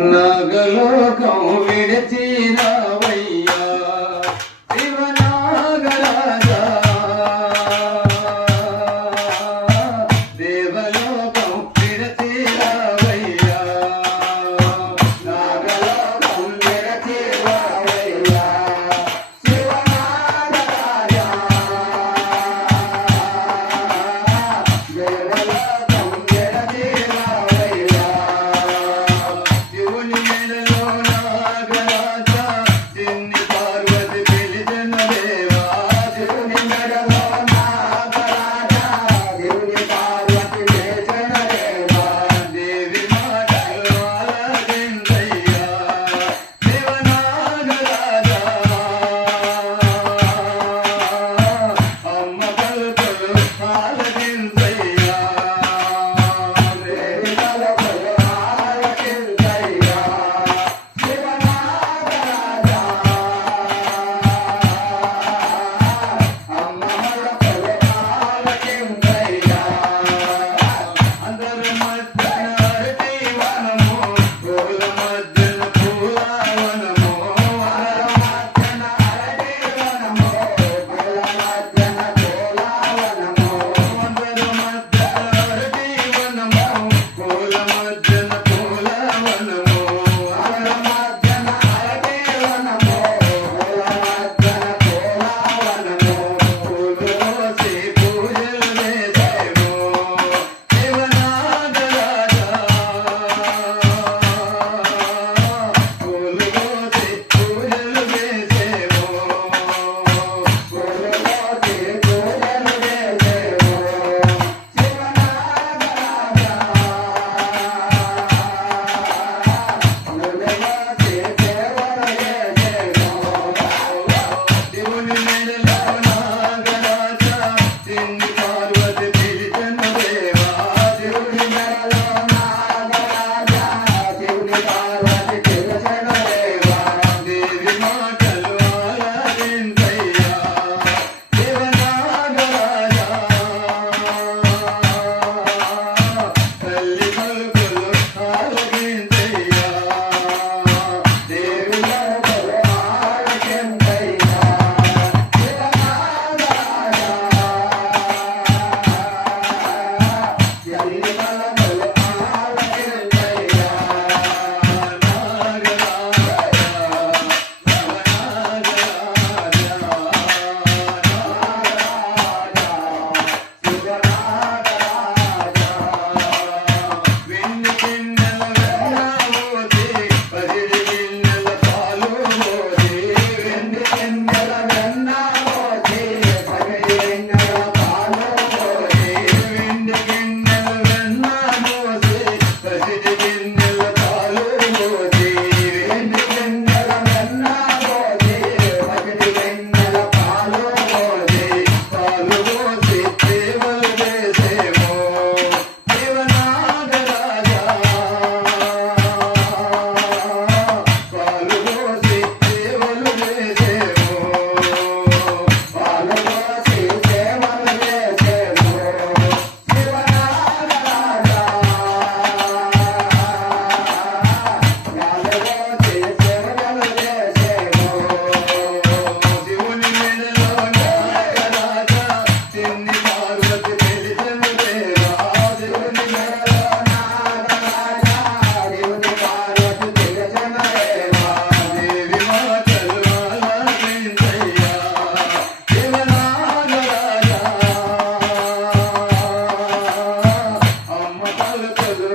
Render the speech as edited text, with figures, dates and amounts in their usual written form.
నాగలోకం విడిచి రావయ్యా శివనాగరాజా దేవలోకం విడిచి రావయ్యా నాగలోకం విడిచి రావయ్యా శివనాగరాజా దేవలోకం విడిచి రావయ్యా శివుని మెడలో నాగరాజా చిన్ని పార్వతి పిలిచిన దేవా శివుని మెడలో నాగరాజా శివుని పార్వతి పిలిచిన దేవా దేవి మాటలు ఆలకించయ్యా శివనాగరాజా అమ్మ పలుకులు ఆలకించయ్యా దేవి పలుకులు ఆలకించయ్యా శివనాగరాజా అమ్మ పలుకులు ఆలకించయ్యా అందరి మధ్యన అరటి వనము పూల మధ్యన పూలవనము అందరి మధ్యన అరటి వనము పూల మధ్యన పూలవనము అందరి మధ్యన అరటి వనము పూల మధ్యన పూలవనము అందరి మధ్యన అరటి వనము పూల మధ్యన పూలవనము పూలు కోసి పూజలు చేసేము శివనాగరాజా పూలు కోసి పూజలు చేసేము పూలు కోసి పూజలు చేసేము శివనాగరాజా పూలు కోసి సేవలు చేసేము శివుని మెడలో నాగరాజా చిన్ని పార్వతి పిలిచిన దేవా శివుని మెడలో నాగరాజా శివుని పార్వతి పిలిచిన దేవా దేవి మాటలు ఆలకించయ్యా శివనాగరాజా తల్లి పలుకులు ఆలకించయ్యా దేవి పలుకులు ఆలకించయ్యా వెండి గిన్నెల వెన్న మోసి పసిడి గిన్నెల పాలు మోసి వెండి గిన్నెల వెన్న మోసి పసిడి గిన్నెల పాలు మోసి వెండి గిన్నెల వెన్న మోసి పసిడి గిన్నెల పాలు మోసి వెండి గిన్నెల వెన్న మోసి పసిడి గిన్నెల పాలు మోసి పాలు మోసి సేవలు చేసేమో శివనాగరాజా పాలు పోసి సేవలు చేసేము పాలు పోసి సేవలు చేసేము శివనాగరాజా పాలు పోసి సేవలు చేసేము శివుని మెడలో నాగరాజా చిన్ని పార్వతి పిలిచిన దేవా శివుని మెడలో నాగరాజా శివుని పార్వతి పిలిచిన దేవా దేవి మాటలు ఆలకించయ్యా శివనాగరాజా అమ్మ పలుకులు